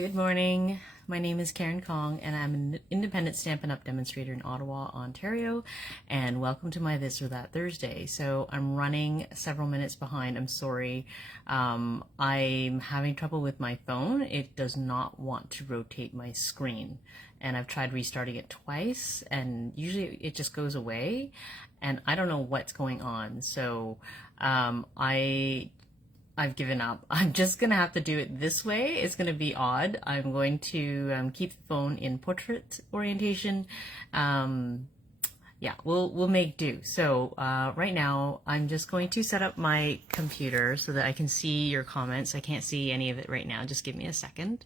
Good morning. My name is Karen Kong and I'm an independent Stampin' Up! Demonstrator in Ottawa, Ontario, and welcome to my This or That Thursday. So I'm running several minutes behind. I'm sorry. I'm having trouble with my phone. It does not want to rotate my screen, and I've tried restarting it twice and usually it just goes away and I don't know what's going on. So I've given up. I'm just gonna have to do it this way. It's gonna be odd. I'm going to keep the phone in portrait orientation. Yeah, we'll make do. So right now I'm just going to set up my computer so that I can see your comments. I can't see any of it right now. Just give me a second.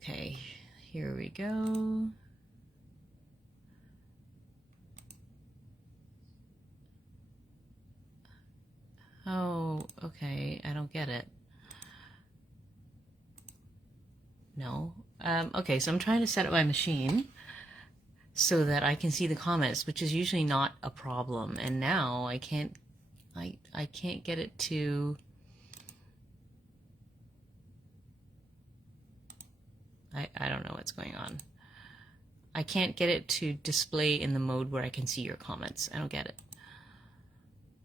Okay, here we go. Oh, okay, I don't get it. No. Okay, so I'm trying to set up my machine so that I can see the comments, which is usually not a problem. And now I can't get it to, I don't know what's going on. I can't get it to display in the mode where I can see your comments. I don't get it.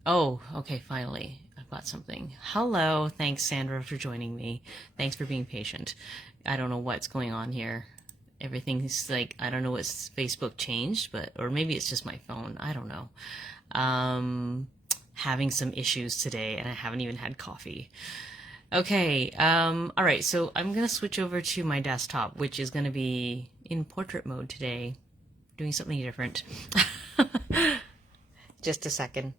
Oh, okay, finally, I've got something. Hello, thanks Sandra for joining me. Thanks for being patient. I don't know what's going on here. Everything's like, I don't know what's Facebook changed, but, or maybe it's just my phone. I don't know. Having some issues today and I haven't even had coffee. Okay, all right, so I'm gonna switch over to my desktop, which is gonna be in portrait mode today, doing something different. Just a second.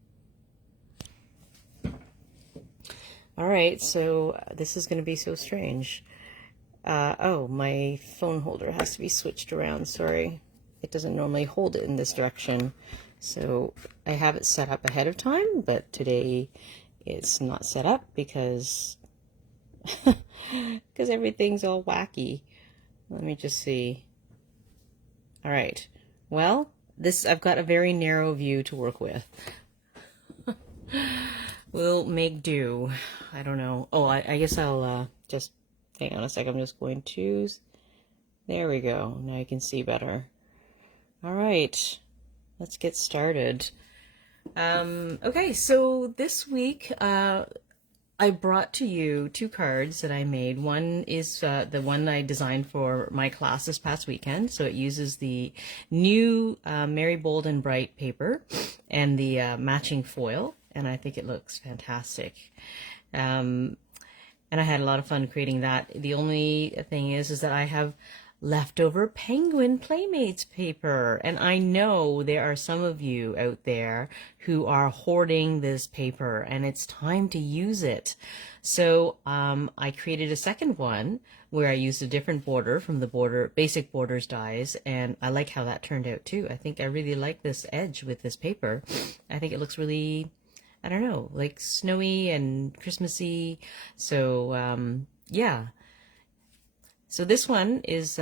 All right, so this is going to be so strange. Oh, my phone holder has to be switched around. Sorry. It doesn't normally hold it in this direction. So I have it set up ahead of time, but today it's not set up because everything's all wacky. Let me just see. All right. Well, I've got a very narrow view to work with. We'll make do. I don't know. Oh, I guess I'll just hang on a sec. I'm just going to. There we go. Now you can see better. All right, let's get started. Okay, so this week I brought to you two cards that I made. One is the one I designed for my class this past weekend. So it uses the new Merry Bold and Bright paper and the matching foil. And I think it looks fantastic. And I had a lot of fun creating that. The only thing is that I have leftover Penguin Playmates paper. And I know there are some of you out there who are hoarding this paper and it's time to use it. So I created a second one where I used a different border from the Basic Borders dies, and I like how that turned out too. I think I really like this edge with this paper. I think it looks really, I don't know, like snowy and Christmassy. So yeah. So this one is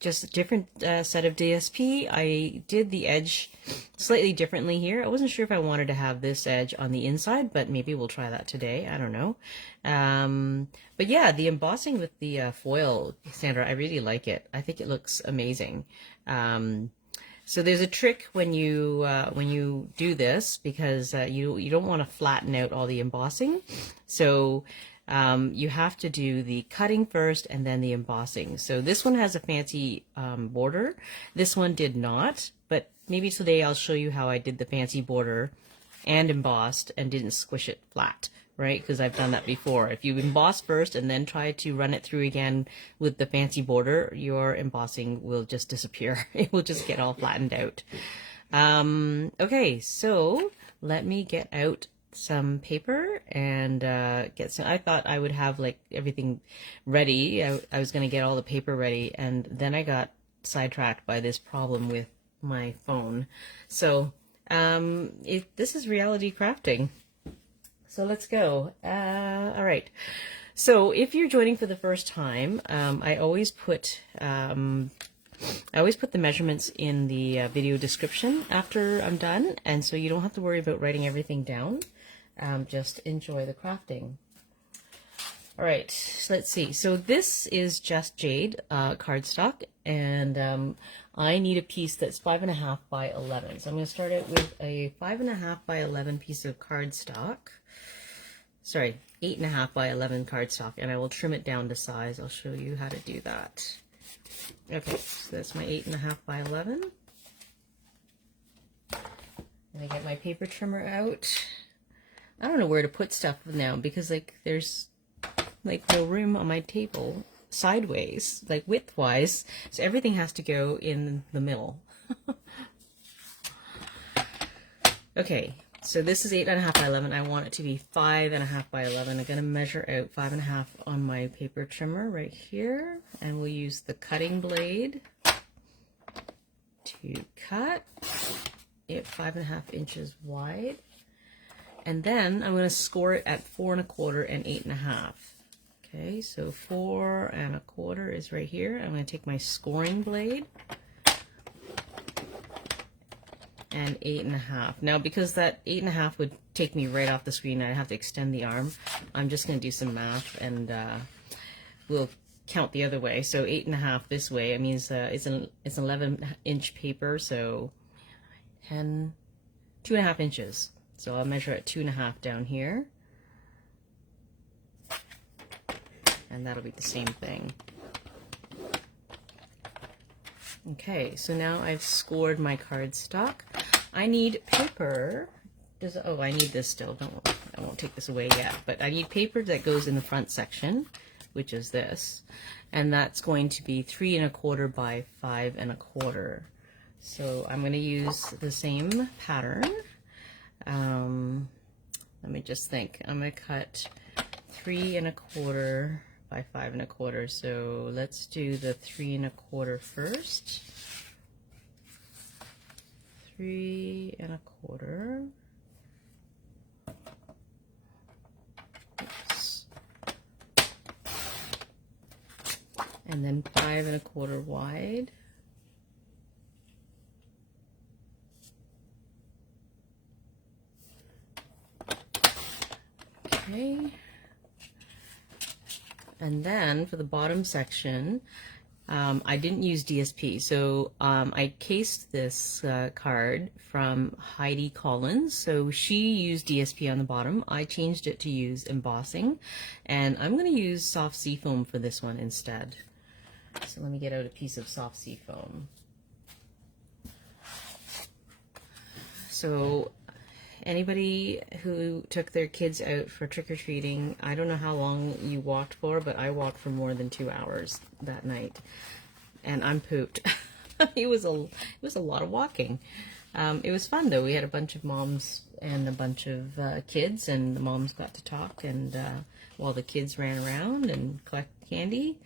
just a different set of DSP. I did the edge slightly differently here. I wasn't sure if I wanted to have this edge on the inside, but maybe we'll try that today. I don't know. But yeah, the embossing with the foil, Sandra, I really like it. I think it looks amazing. So there's a trick when you do this, because you don't want to flatten out all the embossing. So you have to do the cutting first and then the embossing. So this one has a fancy border. This one did not, but maybe today I'll show you how I did the fancy border and embossed and didn't squish it flat, right? Because I've done that before. If you emboss first and then try to run it through again with the fancy border, your embossing will just disappear. It will just get all flattened out. Okay, so let me get out some paper and get some. I thought I would have like everything ready. I was going to get all the paper ready, and then I got sidetracked by this problem with my phone. So this is reality crafting. So let's go. All right. So if you're joining for the first time, I always put the measurements in the video description after I'm done, and so you don't have to worry about writing everything down. just enjoy the crafting. All right, let's see. So this is just Jade cardstock, and I need a piece that's 5.5 by 11. So I'm going to start out with a 5.5 by 11 piece of cardstock. Sorry, 8.5 by 11 cardstock, and I will trim it down to size. I'll show you how to do that. Okay, so that's my 8.5 by 11. And I get my paper trimmer out. I don't know where to put stuff now because like there's like no room on my table sideways, like widthwise, so everything has to go in the middle. Okay, so this is 8.5 by 11. I want it to be 5.5 by 11. I'm going to measure out 5.5 on my paper trimmer right here, and we'll use the cutting blade to cut it 5.5 inches wide, and then I'm going to score it at 4 1/4 and 8.5. Okay, so 4 1/4 is right here. I'm going to take my scoring blade and 8.5. Now, because that 8.5 would take me right off the screen, I'd have to extend the arm. I'm just going to do some math, and we'll count the other way. So 8.5 this way. I mean, it's an 11-inch paper, so 2.5 inches. So I'll measure at 2.5 down here. And that'll be the same thing. Okay, so now I've scored my cardstock. I need paper. Oh, I need this still. I won't take this away yet. But I need paper that goes in the front section, which is this. And that's going to be 3 1/4 by 5 1/4. So I'm going to use the same pattern. Let me just think. I'm going to cut 3 1/4 by 5 1/4. So let's do the 3 1/4 first. 3 1/4. Oops. And then 5 1/4 wide. Okay. And then for the bottom section, I didn't use DSP, so I cased this card from Heidi Collins. So she used DSP on the bottom. I changed it to use embossing, and I'm going to use soft seafoam for this one instead. So let me get out a piece of soft seafoam. So anybody who took their kids out for trick-or-treating, I don't know how long you walked for, but I walked for more than 2 hours that night, and I'm pooped. It was a lot of walking. It was fun though. We had a bunch of moms and a bunch of kids, and the moms got to talk, and while the kids ran around and collected candy.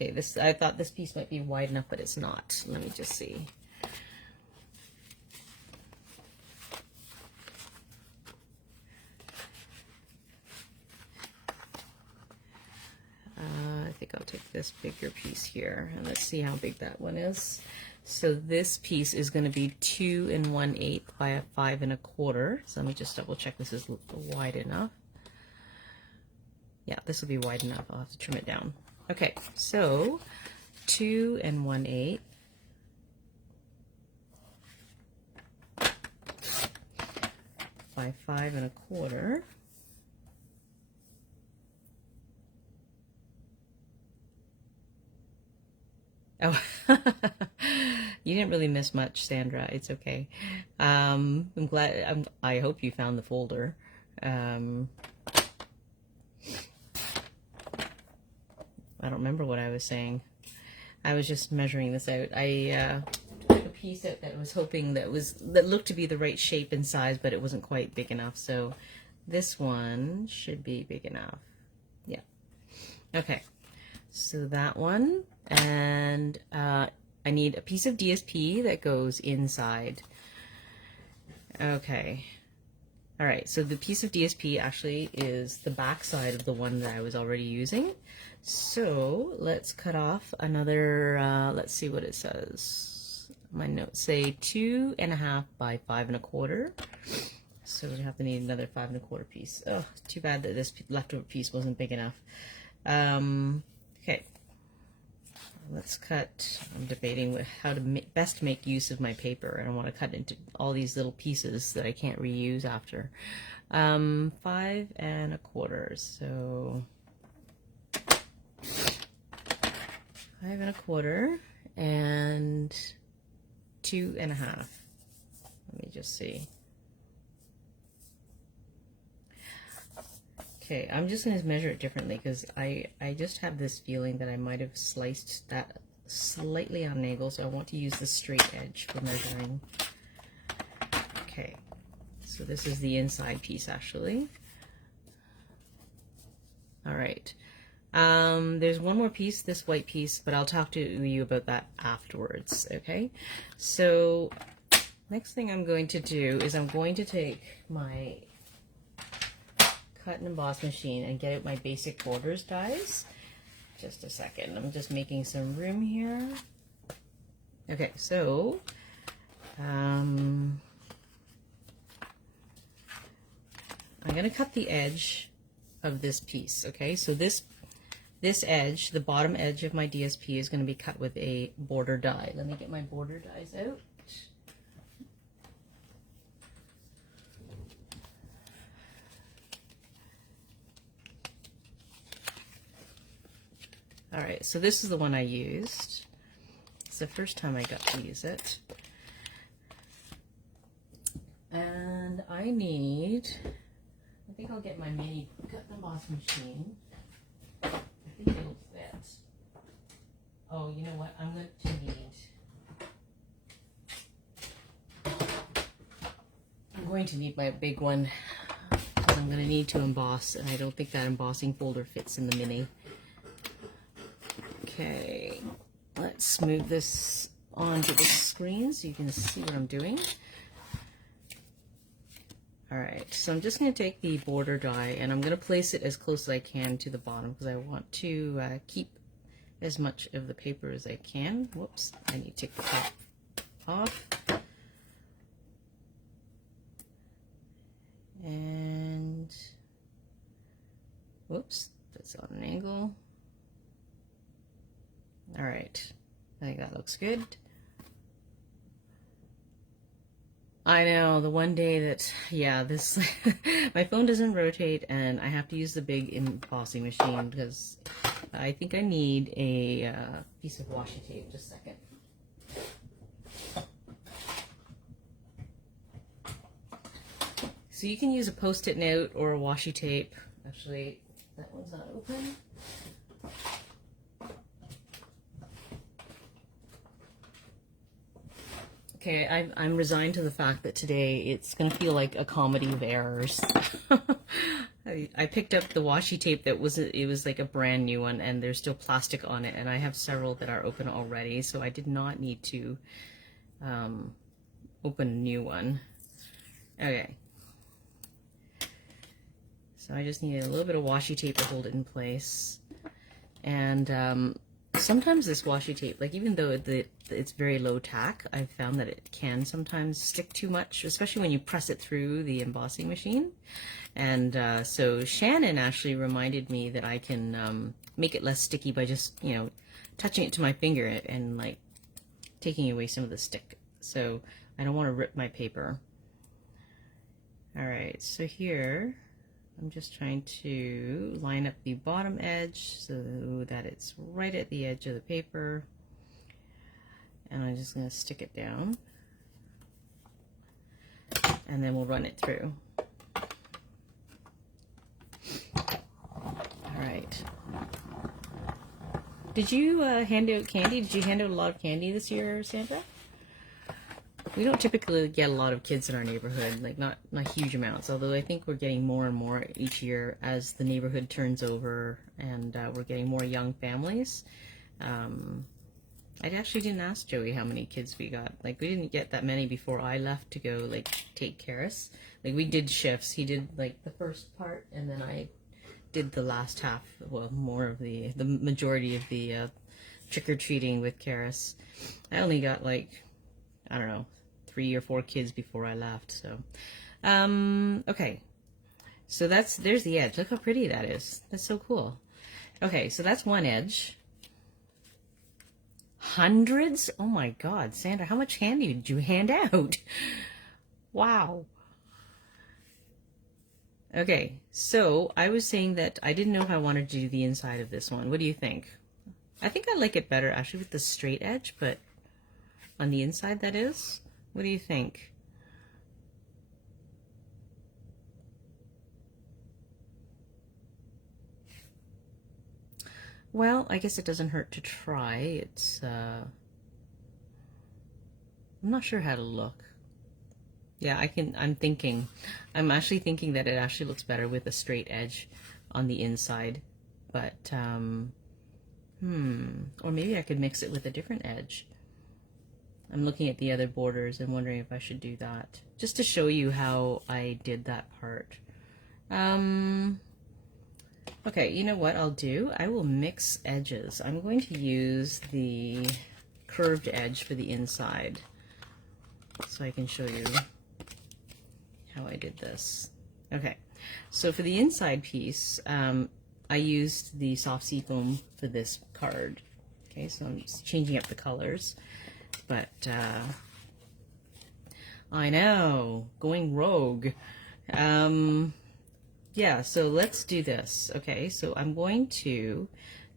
Okay, I thought this piece might be wide enough, but it's not. Let me just see. I think I'll take this bigger piece here, and let's see how big that one is. So this piece is going to be 2 1/8 by a 5 1/4. So let me just double check this is wide enough. Yeah, this will be wide enough. I'll have to trim it down. Okay, so 2 1/8 by 5 1/4. Oh, you didn't really miss much, Sandra. It's okay. I'm glad. I hope you found the folder. I don't remember what I was saying. I was just measuring this out. I took a piece out that I was hoping that looked to be the right shape and size, but it wasn't quite big enough. So this one should be big enough. Yeah. Okay. So that one. And I need a piece of DSP that goes inside. Okay. All right, so the piece of DSP actually is the back side of the one that I was already using. So let's cut off another, let's see what it says. My notes say 2 1/2 by 5 1/4. so we have to need another 5 1/4 piece. Oh, too bad that this leftover piece wasn't big enough. Okay, let's cut. I'm debating with how to best make use of my paper. I don't want to cut into all these little pieces that I can't reuse after. 5 1/4, so 5 1/4 and 2 1/2. Let me just see. Okay, I'm just going to measure it differently because I just have this feeling that I might have sliced that slightly on an angle, so I want to use the straight edge for measuring. Okay, so this is the inside piece actually. All right. There's one more piece, this white piece, but I'll talk to you about that afterwards, okay? So next thing I'm going to do is I'm going to take my cut and emboss machine and get out my basic borders dies. Just a second, I'm just making some room here. Okay, so I'm gonna cut the edge of this piece, okay? So this edge, the bottom edge of my DSP, is going to be cut with a border die. Let me get my border dies out. All right, so this is the one I used. It's the first time I got to use it. And I think I'll get my mini cut and emboss machine. I think it'll fit. Oh, you know what? I'm going to need my big one. I'm going to need to emboss, and I don't think that embossing folder fits in the mini. Okay, let's move this onto the screen so you can see what I'm doing. Alright, so I'm just going to take the border die and I'm going to place it as close as I can to the bottom because I want to keep as much of the paper as I can. Whoops, I need to take the top off. And, whoops, that's on an angle. Alright, I think that looks good. I know, the one day that, yeah, this, my phone doesn't rotate and I have to use the big embossing machine because I think I need a piece of washi tape. Just a second. So you can use a post-it note or a washi tape. Actually, that one's not open. Okay, I'm resigned to the fact that today it's going to feel like a comedy of errors. I picked up the washi tape that was like a brand new one, and there's still plastic on it, and I have several that are open already, so I did not need to open a new one. Okay. So I just needed a little bit of washi tape to hold it in place. And sometimes this washi tape, like even though it's very low tack, I've found that it can sometimes stick too much, especially when you press it through the embossing machine. And so Shannon actually reminded me that I can make it less sticky by just, you know, touching it to my finger and like taking away some of the stick. So I don't want to rip my paper. All right, so here I'm just trying to line up the bottom edge so that it's right at the edge of the paper. And I'm just going to stick it down. And then we'll run it through. Alright. Did you hand out candy? Did you hand out a lot of candy this year, Sandra? We don't typically get a lot of kids in our neighborhood, like not huge amounts, although I think we're getting more and more each year as the neighborhood turns over and we're getting more young families. I actually didn't ask Joey how many kids we got. Like, we didn't get that many before I left to go, like, take Karis. Like, we did shifts. He did, like, the first part, and then I did the last half, well, more of the majority of the trick-or-treating with Karis. I only got, like, I don't know, 3 or 4 kids before I left, so. Okay, so there's the edge. Look how pretty that is. That's so cool. Okay, so that's one edge. Hundreds? Oh my God, Sandra, how much candy did you hand out? Wow. Okay, so I was saying that I didn't know if I wanted to do the inside of this one. What do you think? I think I like it better actually with the straight edge, but on the inside that is. What do you think? Well, I guess it doesn't hurt to try. It's, I'm not sure how to look. Yeah, I'm actually thinking that it actually looks better with a straight edge on the inside. But, or maybe I could mix it with a different edge. I'm looking at the other borders and wondering if I should do that. Just to show you how I did that part. Okay, you know what I'll do? I will mix edges. I'm going to use the curved edge for the inside so I can show you how I did this. Okay, so for the inside piece, I used the soft seafoam for this card. Okay, so I'm just changing up the colors, but I know, going rogue. Yeah, so let's do this. Okay, so I'm going to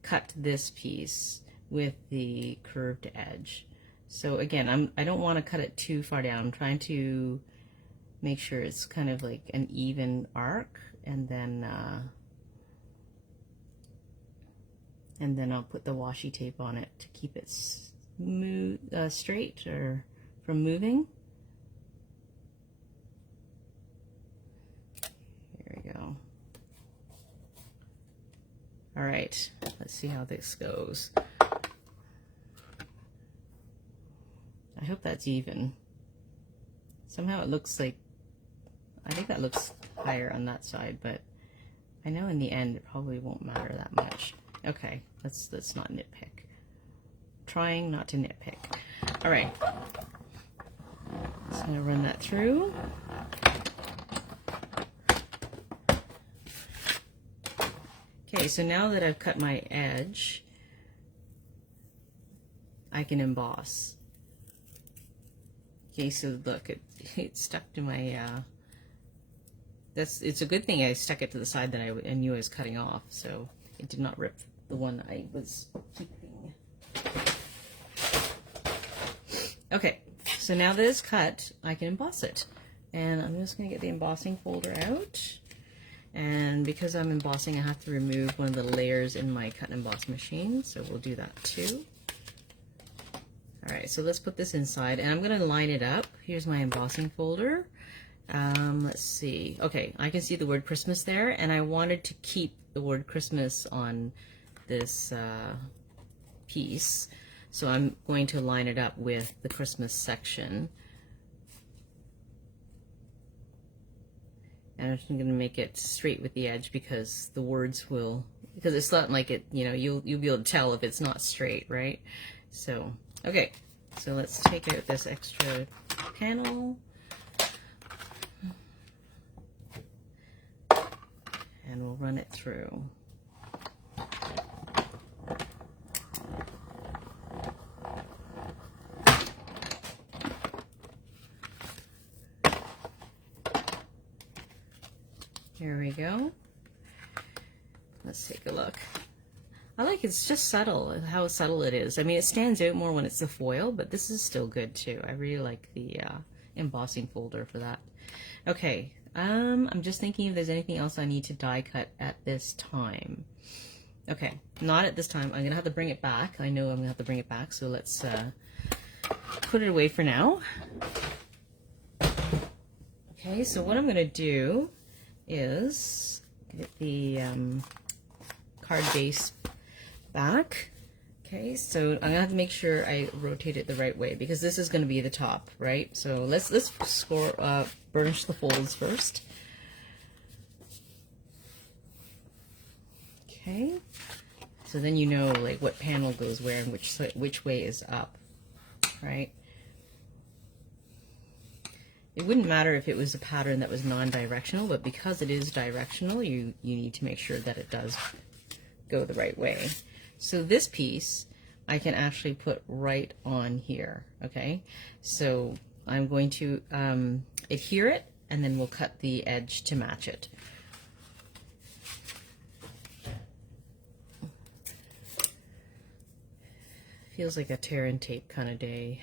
cut this piece with the curved edge. So again, I don't want to cut it too far down. I'm trying to make sure it's kind of like an even arc, and then I'll put the washi tape on it to keep it smooth, straight, or from moving. There we go. All right, let's see how this goes. I hope that's even. Somehow it looks like, I think that looks higher on that side, but I know in the end it probably won't matter that much. Okay, let's not nitpick. Trying not to nitpick. All right, just gonna run that through. Okay, so now that I've cut my edge, I can emboss. Okay, so look, it stuck to my, it's a good thing I stuck it to the side that I knew I was cutting off, so it did not rip the one I was keeping. Okay, so now that it's cut, I can emboss it. And I'm just gonna get the embossing folder out. And because I'm embossing, I have to remove one of the layers in my cut and emboss machine, so we'll do that too. All right, so let's put this inside, and I'm gonna line it up. Here's my embossing folder. Let's see. Okay, I can see the word Christmas there, and I wanted to keep the word Christmas on this piece, so I'm going to line it up with the Christmas section. And I'm just going to make it straight with the edge because the words will, because it's not like it, you know, you'll be able to tell if it's not straight, right? So, okay, so let's take out this extra panel. And we'll run it through. Here we go. Let's take a look. I like it's just subtle, how subtle it is. I mean, it stands out more when it's the foil, but this is still good too. I really like the embossing folder for that. Okay, I'm just thinking if there's anything else I need to die cut at this time. Okay, not at this time. I'm gonna have to bring it back. I know I'm gonna have to bring it back, so let's put it away for now. Okay, so what I'm gonna do is get the card base back. Okay, so I'm gonna have to make sure I rotate it the right way because this is gonna be the top, right? So let's burnish the folds first. Okay, so then you know like what panel goes where and which way is up, right? It wouldn't matter if it was a pattern that was non-directional, but because it is directional, you need to make sure that it does go the right way. So this piece I can actually put right on here, okay? So I'm going to adhere it, and then we'll cut the edge to match it. Feels like a tear and tape kind of day.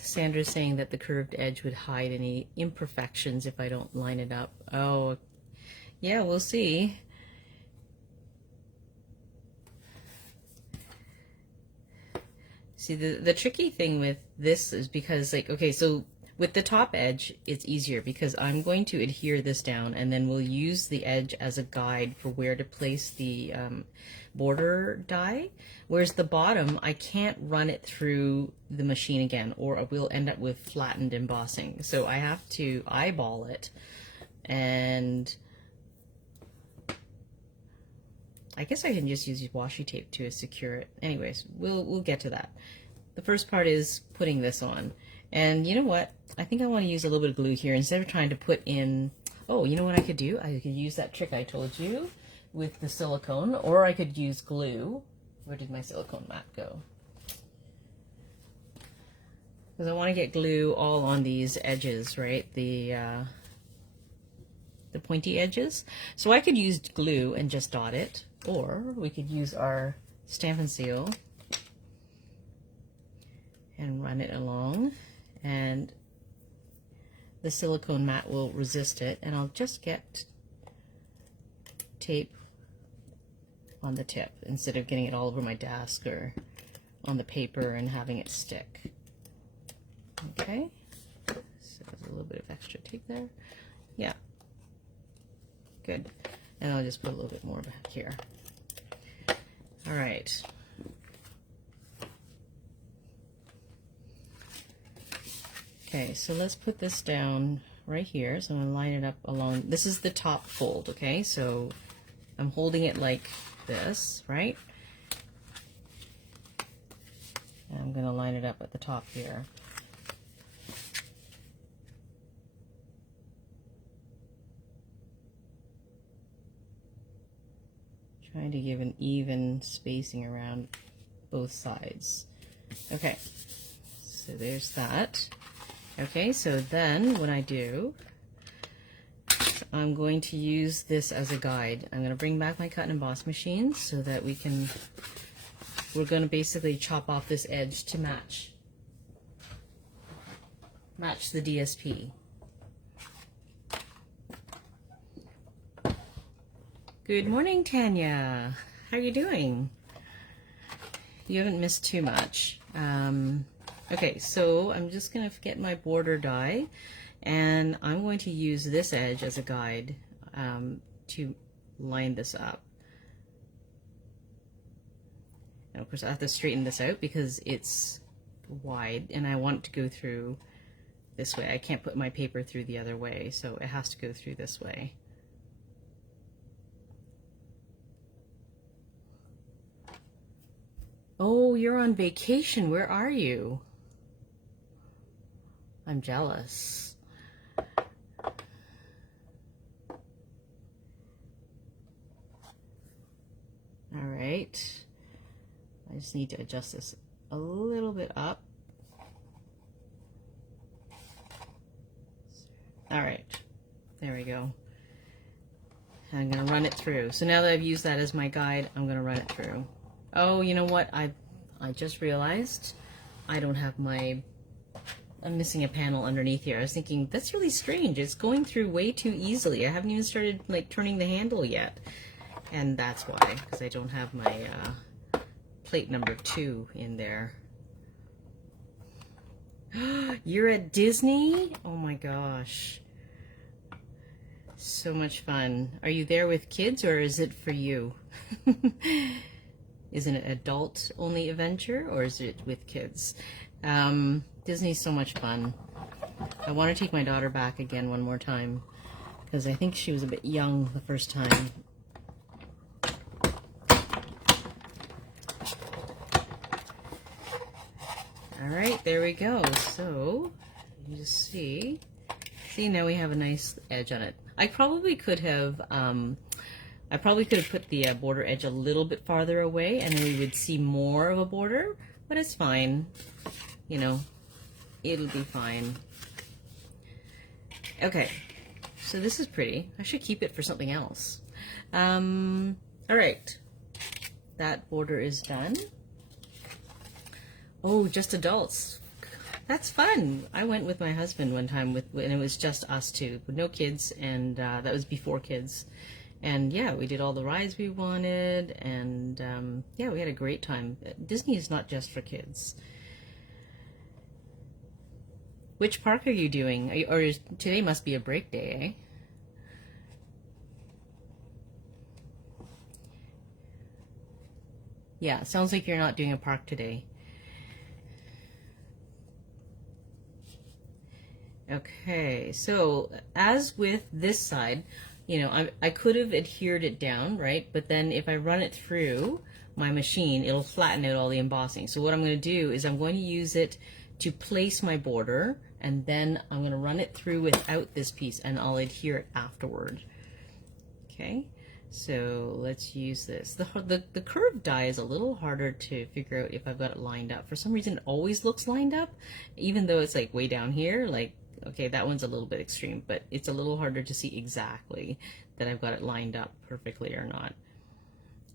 Sandra's saying that the curved edge would hide any imperfections if I don't line it up. Oh, yeah, we'll see. See, the tricky thing with this is because, like, okay, so with the top edge, it's easier because I'm going to adhere this down, and then we'll use the edge as a guide for where to place the border die. Whereas the bottom, I can't run it through the machine again, or we'll end up with flattened embossing. So I have to eyeball it, and I guess I can just use washi tape to secure it. Anyways, we'll get to that. The first part is putting this on. And you know what? I think I want to use a little bit of glue here instead of trying to put in, oh, you know what I could do? I could use that trick I told you with the silicone, or I could use glue. Where did my silicone mat go? Because I want to get glue all on these edges, right? The pointy edges. So I could use glue and just dot it, or we could use our Stampin' Seal and run it along, and the silicone mat will resist it, and I'll just get tape on the tip instead of getting it all over my desk or on the paper and having it stick. Okay, so there's a little bit of extra tape there. Yeah, good. And I'll just put a little bit more back here. All right. Okay, so let's put this down right here. So I'm going to line it up along, this is the top fold, okay? So I'm holding it like this, right? And I'm going to line it up at the top here. Trying to give an even spacing around both sides. Okay, so there's that. Okay, so then what I do, I'm going to use this as a guide. I'm going to bring back my cut and emboss machine so that we're going to basically chop off this edge to match the DSP. Good morning, Tanya. How are you doing? You haven't missed too much. Okay, so I'm just going to get my border die, and I'm going to use this edge as a guide to line this up. And of course I have to straighten this out because it's wide and I want it to go through this way. I can't put my paper through the other way, so it has to go through this way. Oh, you're on vacation. Where are you? I'm jealous. All right. I just need to adjust this a little bit up. All right. There we go. I'm going to run it through. So now that I've used that as my guide, I'm going to run it through. Oh, you know what? I just realized I don't have my... I'm missing a panel underneath here. I was thinking, that's really strange. It's going through way too easily. I haven't even started like turning the handle yet. And that's why, because I don't have my plate number 2 in there. You're at Disney? Oh my gosh. So much fun. Are you there with kids or is it for you? Is it an adult-only adventure or is it with kids? Disney's so much fun. I want to take my daughter back again one more time because I think she was a bit young the first time. All right, there we go. So you just see now we have a nice edge on it. I probably could have put the border edge a little bit farther away, and then we would see more of a border, but it's fine. You know, it'll be fine. Okay, so this is pretty. I should keep it for something else. All right, that border is done. Oh, just adults. That's fun. I went with my husband one time and it was just us two, with no kids, and that was before kids. And yeah, we did all the rides we wanted, and yeah, we had a great time. Disney is not just for kids. Which park are you doing? Today must be a break day, eh? Yeah, sounds like you're not doing a park today. Okay, so as with this side, you know, I could have adhered it down, right? But then if I run it through my machine, it'll flatten out all the embossing. So what I'm going to do is I'm going to use it to place my border, and then I'm going to run it through without this piece, and I'll adhere it afterward. Okay, so let's use this. The curved die is a little harder to figure out if I've got it lined up. For some reason, it always looks lined up, even though it's like way down here, like, okay, that one's a little bit extreme, but it's a little harder to see exactly that I've got it lined up perfectly or not.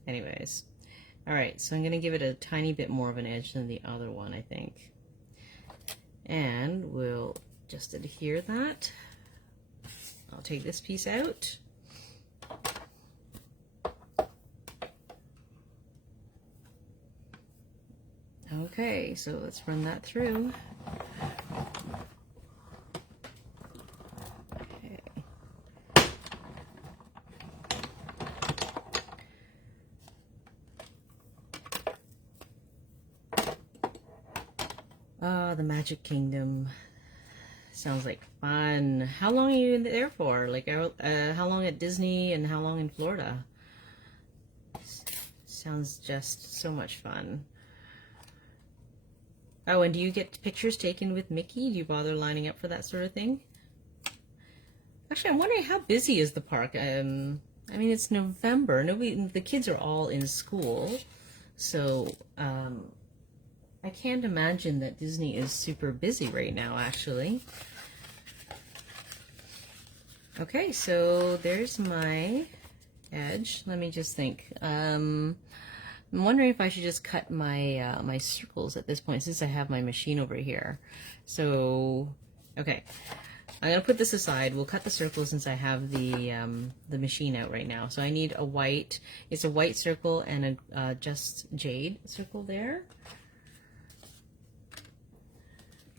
Anyways, all right, so I'm going to give it a tiny bit more of an edge than the other one, I think. And we'll just adhere that. I'll take this piece out. Okay, so let's run that through. The Magic Kingdom sounds like fun. How long are you there for? Like, how long at Disney and how long in Florida? Sounds just so much fun. Oh, and do you get pictures taken with Mickey? Do you bother lining up for that sort of thing? Actually, I'm wondering, how busy is the park? I mean, it's November. The kids are all in school, so I can't imagine that Disney is super busy right now, actually. Okay, so there's my edge. Let me just think. I'm wondering if I should just cut my my circles at this point, since I have my machine over here. So, okay, I'm gonna put this aside. We'll cut the circles since I have the machine out right now. So I need a white. It's a white circle and a just Jade circle there.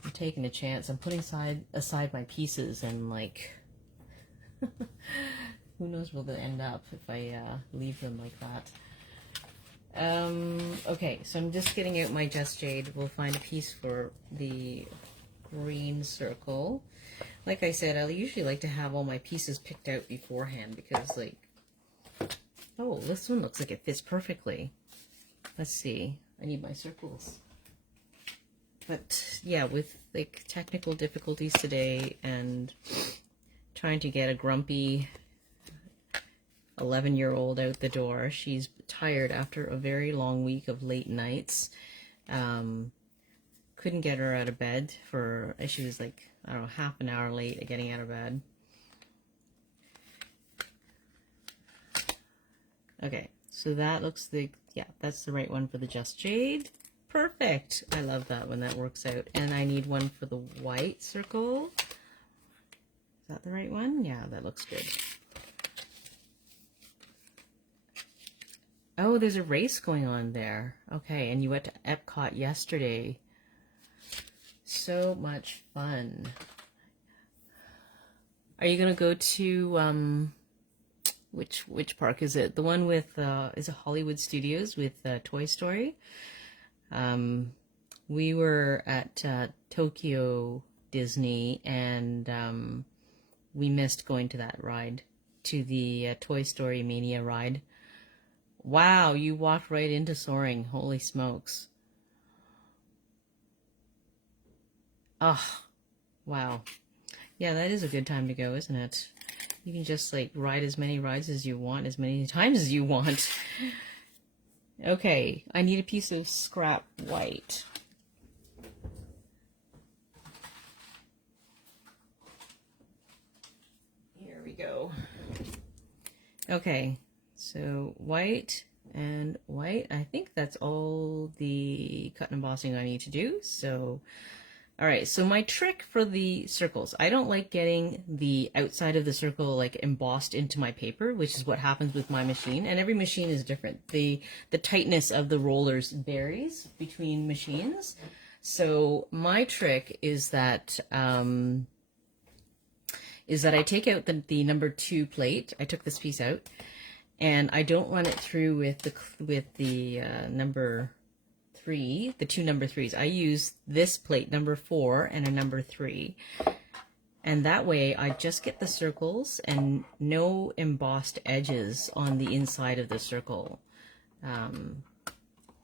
I'm taking a chance. I'm putting aside my pieces, and like, who knows where they'll end up if I leave them like that. Okay, so I'm just getting out my Just Jade. We'll find a piece for the green circle. Like I said, I usually like to have all my pieces picked out beforehand because, like, oh, this one looks like it fits perfectly. Let's see. I need my circles. But yeah, with like technical difficulties today and trying to get a grumpy 11-year-old out the door. She's tired after a very long week of late nights. Couldn't get her out of bed she was like, I don't know, half an hour late at getting out of bed. Okay, so that looks like, yeah, that's the right one for the Just Jade. Perfect. I love that when that works out. And I need one for the white circle. Is that the right one? Yeah, that looks good. Oh, there's a race going on there. Okay, and you went to Epcot yesterday. So much fun. Are you gonna go to which park is it? The one with is it Hollywood Studios with Toy Story? We were at Tokyo Disney, and we missed going to that ride, to the Toy Story Mania ride. Wow, you walked right into Soaring. Holy smokes. Oh, wow. Yeah, that is a good time to go, isn't it? You can just like ride as many rides as you want, as many times as you want. Okay, I need a piece of scrap white. Here we go. Okay, so white and white. I think that's all the cut and embossing I need to do. So, all right, so my trick for the circles, I don't like getting the outside of the circle like embossed into my paper, which is what happens with my machine, and every machine is different. The tightness of the rollers varies between machines. So my trick is that I take out the number 2 plate. I took this piece out, and I don't run it through with the number 3, the 2 number 3s. I use this plate, number 4, and a number 3. And that way I just get the circles and no embossed edges on the inside of the circle. I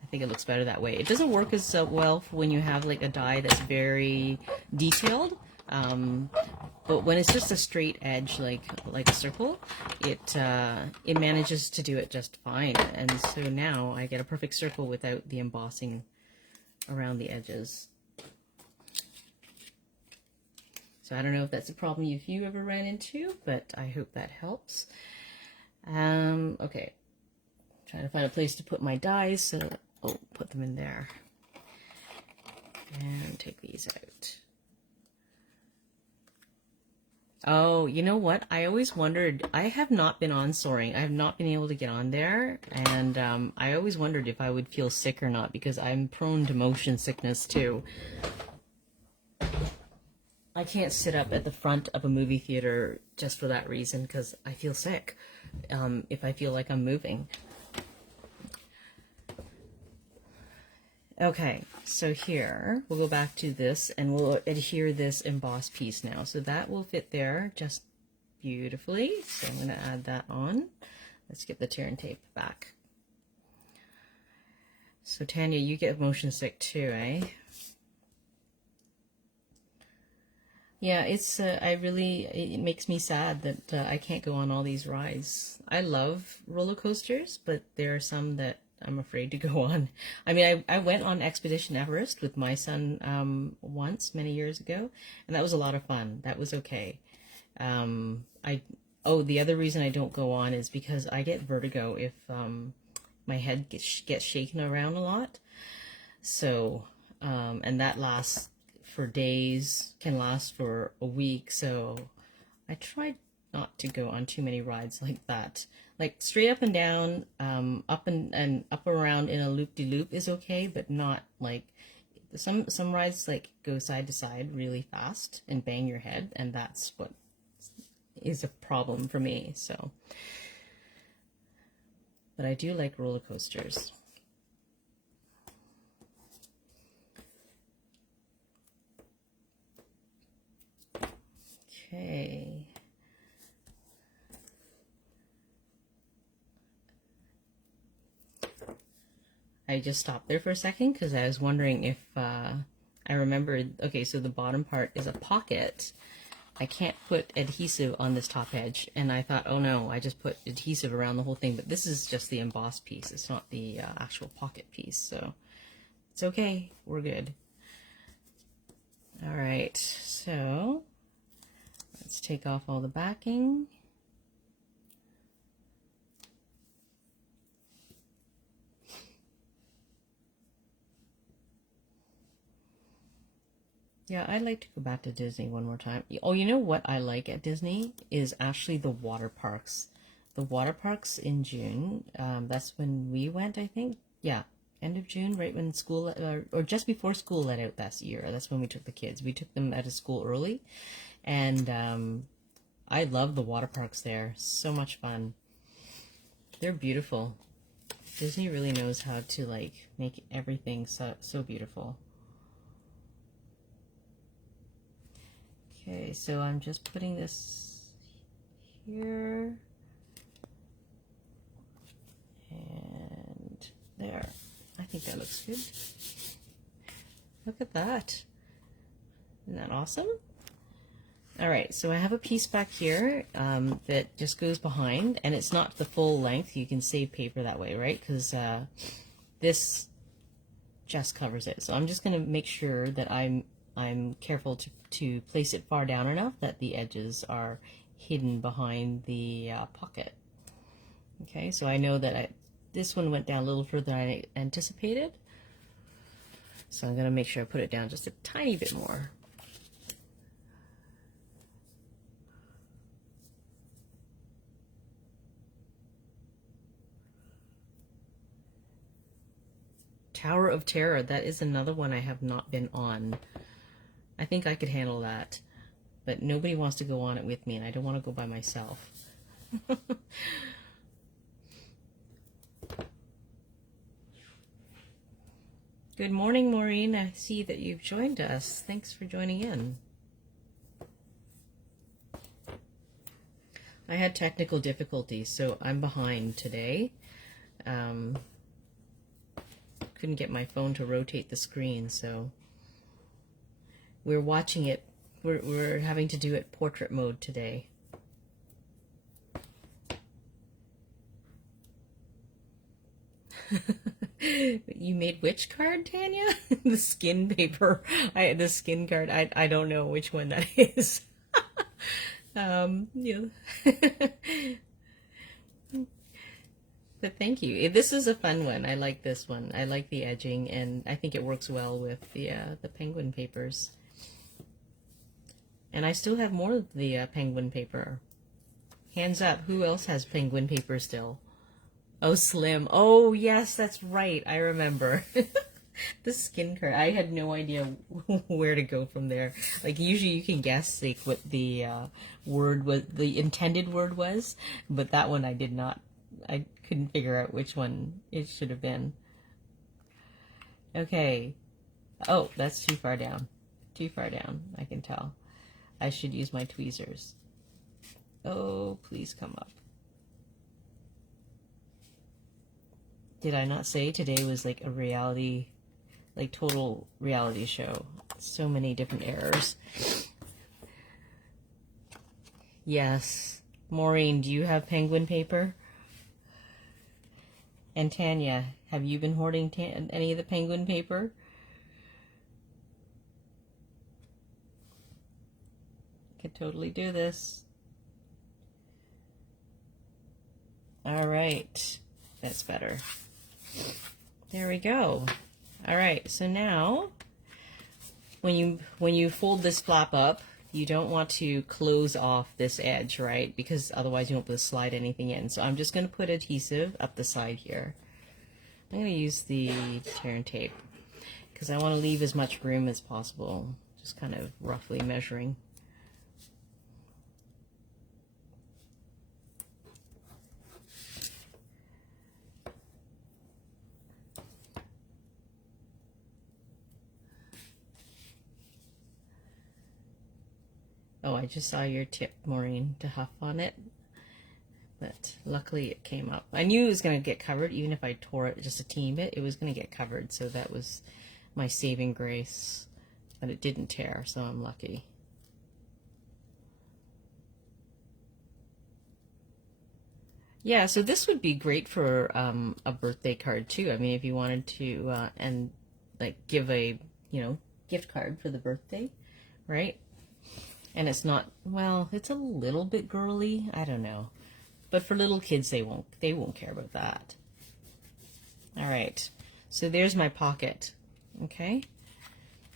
think it looks better that way. It doesn't work as well when you have like a die that's very detailed. But when it's just a straight edge, like a circle, it manages to do it just fine. And so now I get a perfect circle without the embossing around the edges. So I don't know if that's a problem if you ever ran into, but I hope that helps. Okay, trying to find a place to put my dies. So, put them in there. And take these out. Oh, you know what? I always wondered, I have not been on Soaring. I have not been able to get on there. And I always wondered if I would feel sick or not, because I'm prone to motion sickness too. I can't sit up at the front of a movie theater just for that reason, because I feel sick if I feel like I'm moving. Okay, so here, we'll go back to this and we'll adhere this embossed piece now. So that will fit there just beautifully. So I'm going to add that on. Let's get the tear and tape back. So Tanya, you get motion sick too, eh? Yeah, it's, it makes me sad that I can't go on all these rides. I love roller coasters, but there are some that I'm afraid to go on. I mean, I went on Expedition Everest with my son once, many years ago, and that was a lot of fun. That was okay. The other reason I don't go on is because I get vertigo if my head gets shaken around a lot. So, and that lasts for days, can last for a week. So I tried not to go on too many rides like that. Like straight up and down, up and up around in a loop-de-loop is okay, but not like some rides like go side to side really fast and bang your head, and that's what is a problem for me. So, but I do like roller coasters. Okay. I just stopped there for a second because I was wondering if I remembered, okay, so the bottom part is a pocket. I can't put adhesive on this top edge, and I thought, oh no, I just put adhesive around the whole thing, but this is just the embossed piece. It's not the actual pocket piece, so it's okay. We're good. All right, so let's take off all the backing. Yeah, I'd like to go back to Disney one more time. Oh, you know what I like at Disney is actually the water parks. The water parks in June, that's when we went, I think. Yeah, end of June, right when school, or just before school let out that year. That's when we took the kids. We took them out of school early. And I love the water parks there. So much fun. They're beautiful. Disney really knows how to like make everything so beautiful. Okay, so I'm just putting this here and there. I think that looks good. Look at that. Isn't that awesome? All right, so I have a piece back here that just goes behind, and it's not the full length. You can save paper that way, right? Because this just covers it. So I'm just going to make sure that I'm careful to place it far down enough that the edges are hidden behind the pocket. Okay, so I know that this one went down a little further than I anticipated. So I'm going to make sure I put it down just a tiny bit more. Tower of Terror, that is another one I have not been on. I think I could handle that, but nobody wants to go on it with me, and I don't want to go by myself. Good morning, Maureen. I see that you've joined us. Thanks for joining in. I had technical difficulties, so I'm behind today. Couldn't get my phone to rotate the screen, so we're watching it. We're having to do it portrait mode today. You made which card, Tanya? The skin paper. The skin card. I don't know which one that is. Yeah. But thank you. This is a fun one. I like this one. I like the edging, and I think it works well with the penguin papers. And I still have more of the penguin paper. Hands up, who else has penguin paper still? Oh, Slim. Oh, yes, that's right. I remember. The skin card. I had no idea where to go from there. Like, usually you can guess like what the word was, the intended word was, but that one I did not. I couldn't figure out which one it should have been. Okay. Oh, that's too far down. Too far down, I can tell. I should use my tweezers. Oh, please come up. Did I not say today was like a reality, like total reality show? So many different errors. Yes. Maureen, do you have penguin paper? And Tanya, have you been hoarding any of the penguin paper? Could totally do this. All right, that's better. There we go. All right, so now when you fold this flap up, you don't want to close off this edge, right? Because otherwise you won't be able to slide anything in. So I'm just going to put adhesive up the side here. I'm going to use the tear and tape because I want to leave as much room as possible. Just kind of roughly measuring. Oh, I just saw your tip, Maureen, to huff on it. But luckily it came up. I knew it was going to get covered. Even if I tore it just a teeny bit, it was going to get covered. So that was my saving grace. But it didn't tear, so I'm lucky. Yeah, so this would be great for a birthday card too. I mean, if you wanted to and like give a, gift card for the birthday, right? And it's not, well, it's a little bit girly. I don't know. But for little kids, they won't care about that. All right. So there's my pocket. Okay.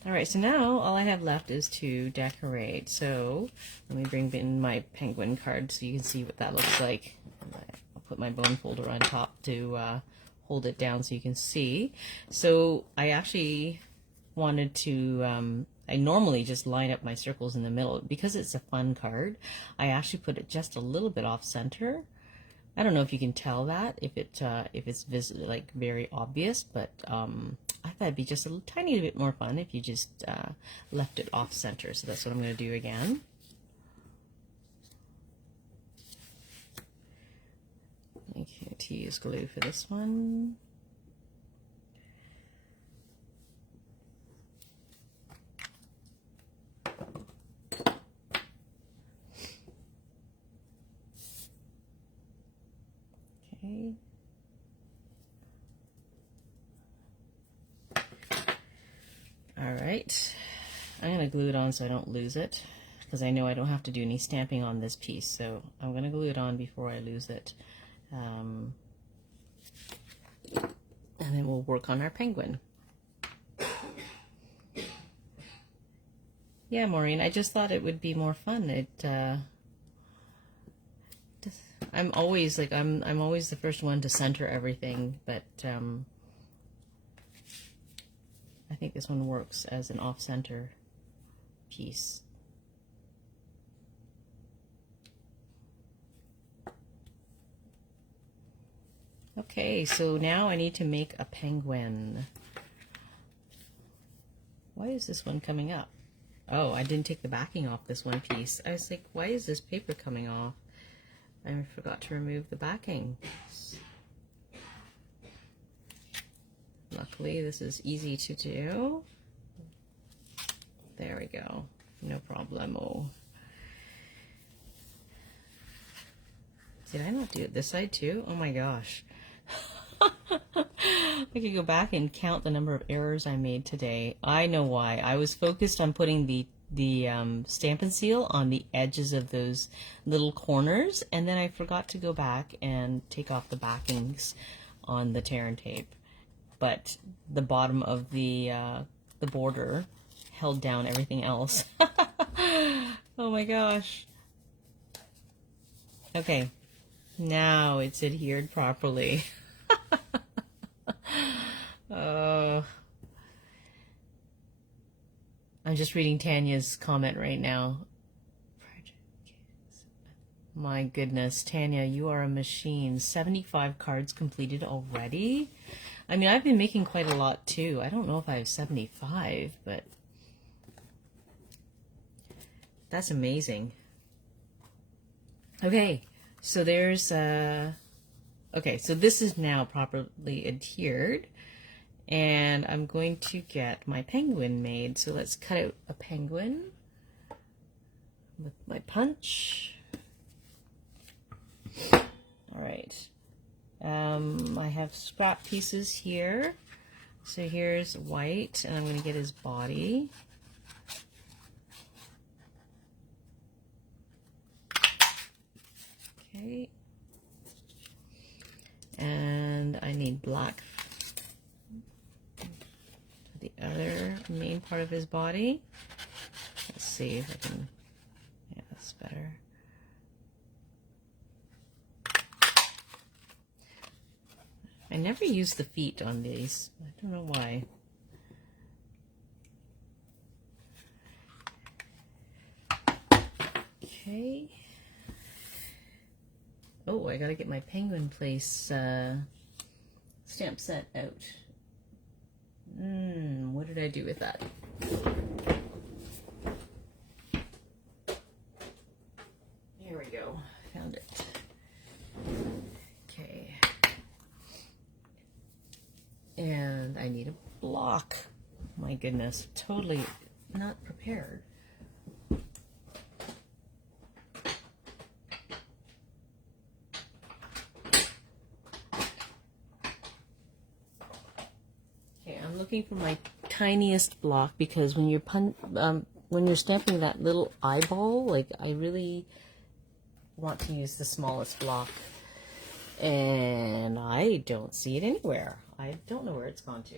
All right. So now all I have left is to decorate. So let me bring in my penguin card so you can see what that looks like. I'll put my bone folder on top to hold it down so you can see. So I actually wanted to, I normally just line up my circles in the middle. Because it's a fun card, I actually put it just a little bit off center. I don't know if you can tell that, if it's like very obvious, but I thought it'd be just a tiny bit more fun if you just left it off center. So that's what I'm going to do again. Okay, to use glue for this one. glue it on so I don't lose it, because I know I don't have to do any stamping on this piece, so I'm going to glue it on before I lose it. And then we'll work on our penguin. Yeah, Maureen, I just thought it would be more fun. I'm always like I'm always the first one to center everything, but I think this one works as an off-center piece. Okay, so now I need to make a penguin. Why is this one coming up? Oh, I didn't take the backing off this one piece. I was like, why is this paper coming off? I forgot to remove the backing. Luckily, this is easy to do. There we go. No problemo. Did I not do it this side too? Oh my gosh. I could go back and count the number of errors I made today. I know why. I was focused on putting the Stampin' Seal on the edges of those little corners, and then I forgot to go back and take off the backings on the tear and tape. But the bottom of the border held down everything else. Oh my gosh. Okay, now it's adhered properly. Oh, I'm just reading Tanya's comment right now. My goodness, Tanya, you are a machine. 75 cards completed already? I mean, I've been making quite a lot too. I don't know if I have 75, but that's amazing. Okay, so there's okay, so this is now properly adhered, and I'm going to get my penguin made. So let's cut out a penguin with my punch. All right, I have scrap pieces here. So here's white, and I'm going to get his body. Okay. And I need black for the other main part of his body. Let's see if I can, yeah, that's better. I never use the feet on these. I don't know why. Okay. Oh, I gotta get my Penguin Place stamp set out. What did I do with that? Here we go. Found it. Okay. And I need a block. My goodness, totally not prepared. Looking for my tiniest block, because when you're stamping that little eyeball, like, I really want to use the smallest block, and I don't see it anywhere. I don't know where it's gone to.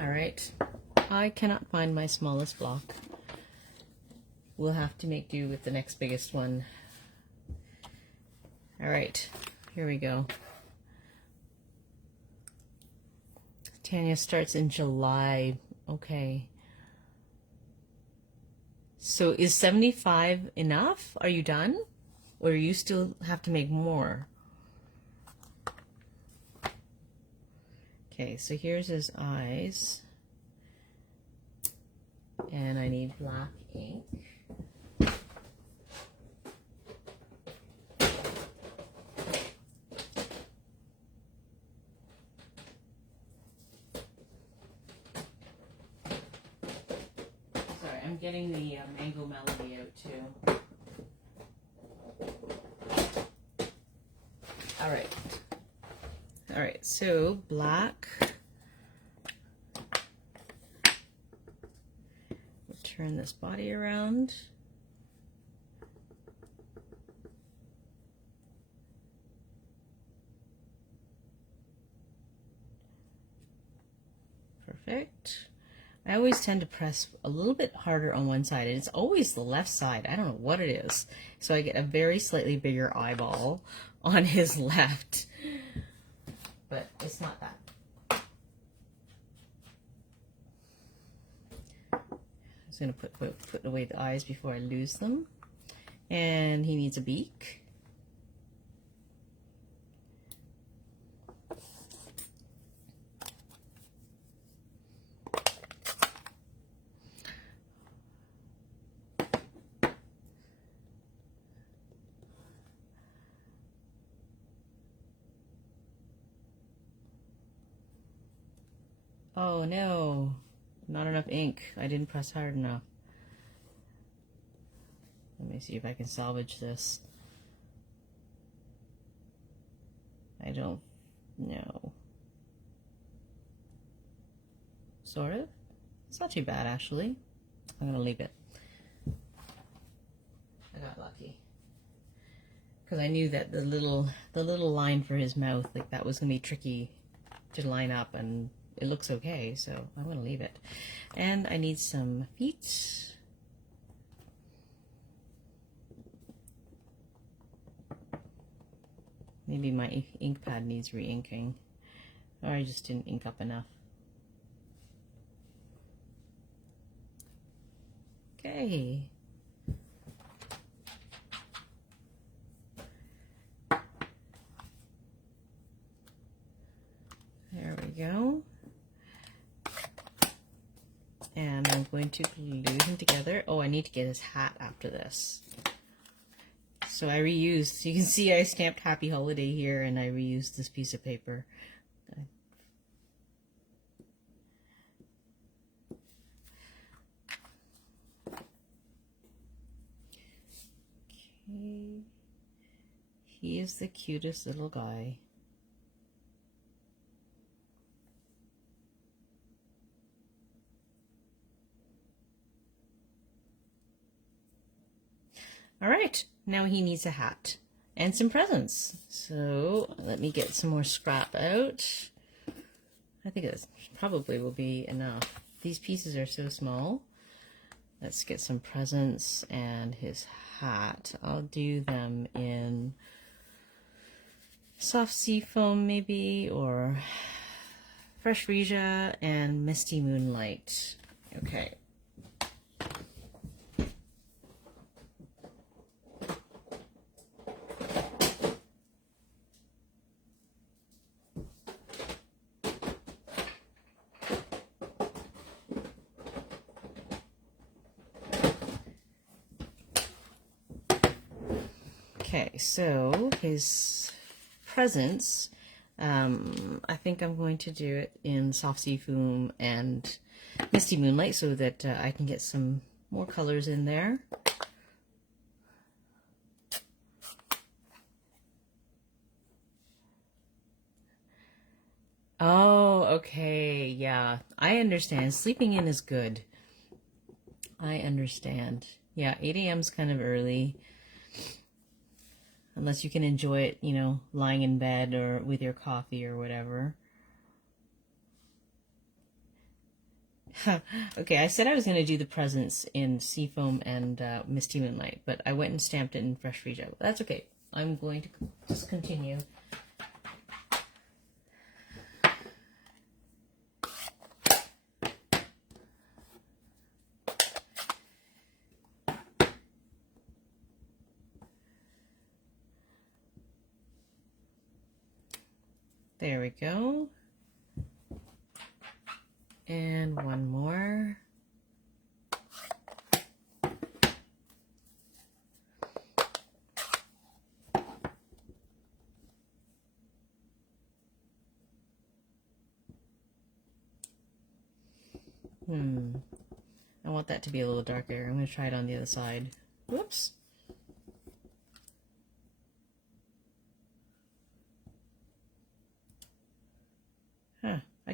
All right. I cannot find my smallest block. We'll have to make do with the next biggest one. All right, here we go. Tanya starts in July. Okay. So is 75 enough? Are you done? Or you still have to make more? Okay, so here's his eyes. And I need black ink. Sorry, I'm getting the Mango Melody out too. All right. All right, so black. We'll turn this body around. Perfect. I always tend to press a little bit harder on one side, and it's always the left side. I don't know what it is. So I get a very slightly bigger eyeball on his left, but it's not that. I'm just going to put away the eyes before I lose them. And he needs a beak. Oh no, not enough ink. I didn't press hard enough. Let me see if I can salvage this. I don't know. Sort of. It's not too bad, actually. I'm gonna leave it. I got lucky. Because I knew that the little line for his mouth, like that was gonna be tricky to line up, and it looks okay, so I'm gonna leave it. And I need some feet. Maybe my ink pad needs re-inking, or I just didn't ink up enough. Okay. There we go. And I'm going to glue them together. Oh, I need to get his hat after this. So I reused, you can see I stamped Happy Holiday here, and I reused this piece of paper. Okay. He is the cutest little guy. All right, now he needs a hat and some presents. So let me get some more scrap out. I think this probably will be enough. These pieces are so small. Let's get some presents and his hat. I'll do them in soft sea foam maybe, or fresh Regia and misty moonlight. Okay. Okay, so his presents, I think I'm going to do it in soft sea foam and misty moonlight so that I can get some more colors in there. Oh, okay, yeah, I understand. Sleeping in is good. I understand. Yeah, 8 a.m. is kind of early. Unless you can enjoy it, you know, lying in bed or with your coffee or whatever. Okay, I said I was going to do the presents in Seafoam and Misty Moonlight, but I went and stamped it in Fresh Regia. That's okay. I'm going to just continue. There we go. And one more. I want that to be a little darker. I'm going to try it on the other side. Whoops.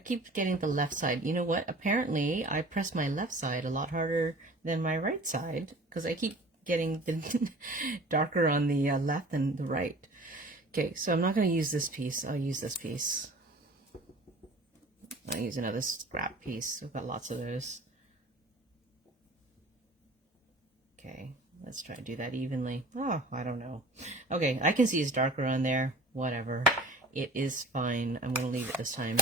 keep getting the left side. You know what? Apparently, I press my left side a lot harder than my right side because I keep getting the darker on the left than the right. Okay, so I'm not going to use this piece. I'll use this piece. I'll use another scrap piece. I've got lots of those. Okay, let's try to do that evenly. Oh, I don't know. Okay, I can see it's darker on there. Whatever. It is fine. I'm going to leave it this time.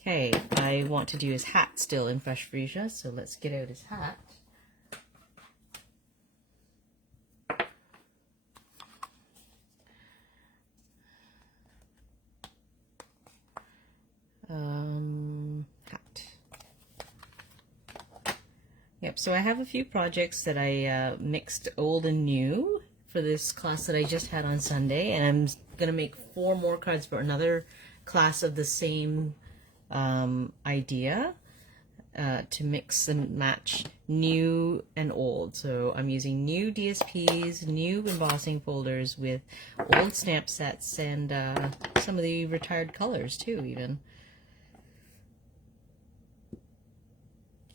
Okay, I want to do his hat still in Fresh Freesia, so let's get out his hat. Hat. Yep, so I have a few projects that I mixed old and new for this class that I just had on Sunday, and I'm going to make 4 more cards for another class of the same idea to mix and match new and old. So I'm using new DSPs, new embossing folders with old stamp sets, and some of the retired colors too even.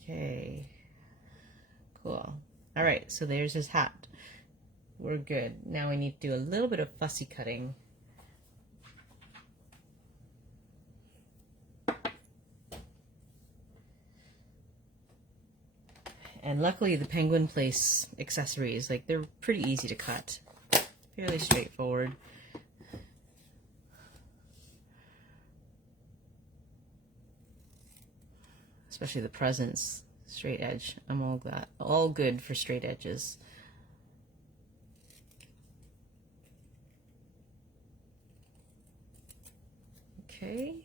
Okay, cool. All right, so there's his hat. We're good. Now we need to do a little bit of fussy cutting. And luckily the Penguin Place accessories, like, they're pretty easy to cut. Fairly straightforward. Especially the presents, straight edge. I'm all good for straight edges. Okay.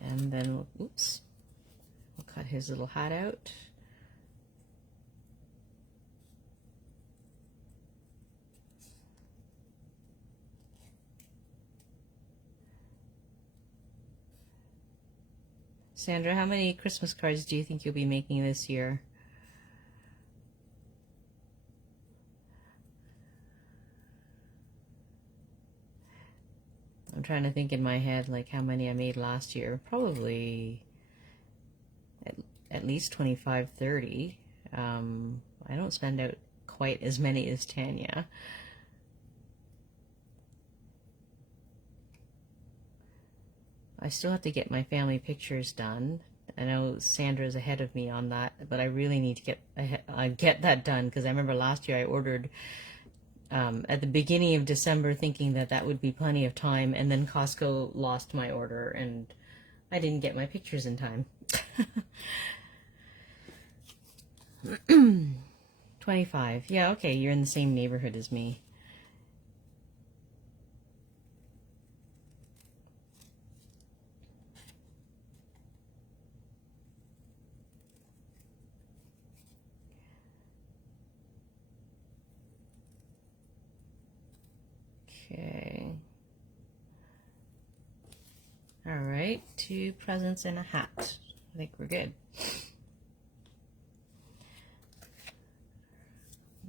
And then, oops. We'll cut his little hat out. Sandra, how many Christmas cards do you think you'll be making this year? I'm trying to think in my head like how many I made last year. Probably at least 25, 30. I don't spend out quite as many as Tanya. I still have to get my family pictures done. I know Sandra's ahead of me on that, but I really need to get that done, because I remember last year I ordered at the beginning of December thinking that that would be plenty of time, and then Costco lost my order and I didn't get my pictures in time. 25. Yeah, okay, you're in the same neighborhood as me. Okay. All right, 2 presents and a hat. I think we're good.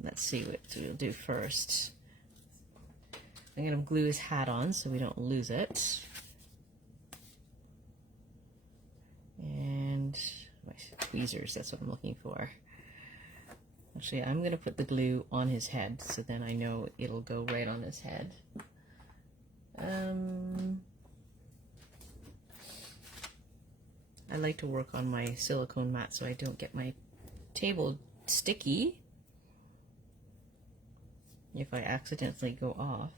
Let's see what we'll do first. I'm going to glue his hat on so we don't lose it. And my tweezers, that's what I'm looking for. Actually, I'm going to put the glue on his head so then I know it'll go right on his head. I like to work on my silicone mat so I don't get my table sticky if I accidentally go off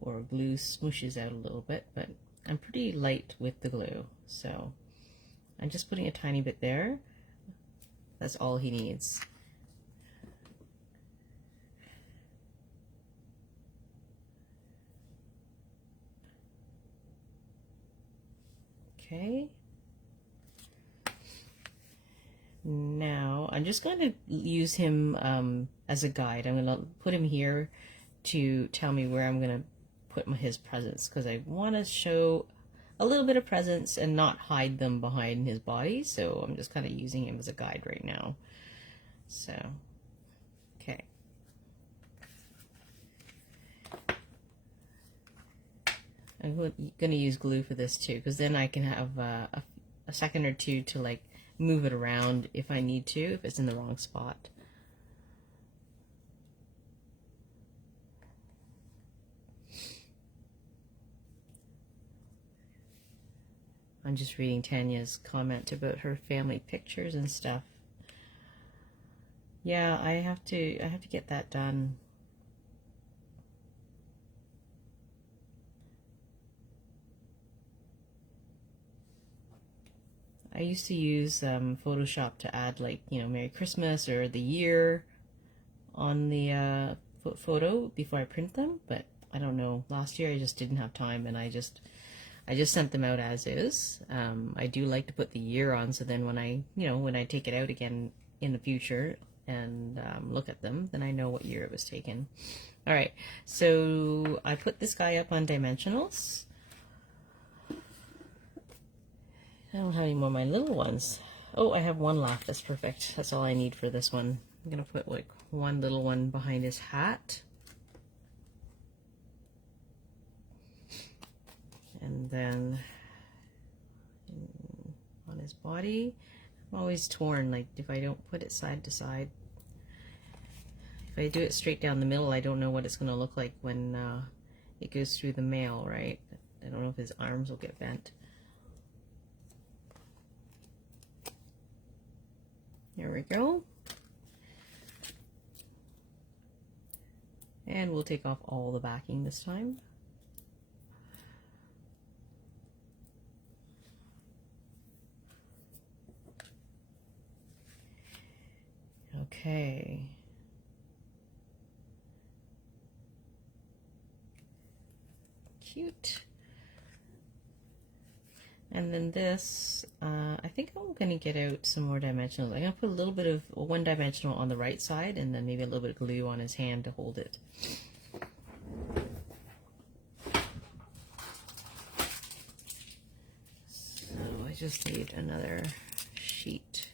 or glue smooshes out a little bit, but I'm pretty light with the glue, so I'm just putting a tiny bit there. That's all he needs. Okay. Now I'm just going to use him as a guide. I'm going to put him here to tell me where I'm going to put his presents, because I want to show a little bit of presents and not hide them behind his body. So I'm just kind of using him as a guide right now. So, okay. I'm going to use glue for this too, because then I can have a second or two to like move it around if I need to, if it's in the wrong spot. I'm just reading Tanya's comment about her family pictures and stuff. Yeah, I have to get that done. I used to use Photoshop to add, like, you know, Merry Christmas or the year on the photo before I print them, but I don't know. Last year I just didn't have time, and I just sent them out as is. I do like to put the year on, so then when I take it out again in the future and look at them, then I know what year it was taken. All right, so I put this guy up on dimensionals. I don't have any more of my little ones. Oh, I have one left. That's perfect. That's all I need for this one. I'm gonna put like one little one behind his hat. And then on his body. I'm always torn, like if I don't put it side to side. If I do it straight down the middle, I don't know what it's gonna look like when it goes through the mail, right? I don't know if his arms will get bent. There we go. And we'll take off all the backing this time. Okay. Cute. And then this, I think I'm going to get out some more dimensionals. I'm going to put a little bit of one dimensional on the right side and then maybe a little bit of glue on his hand to hold it. So I just need another sheet.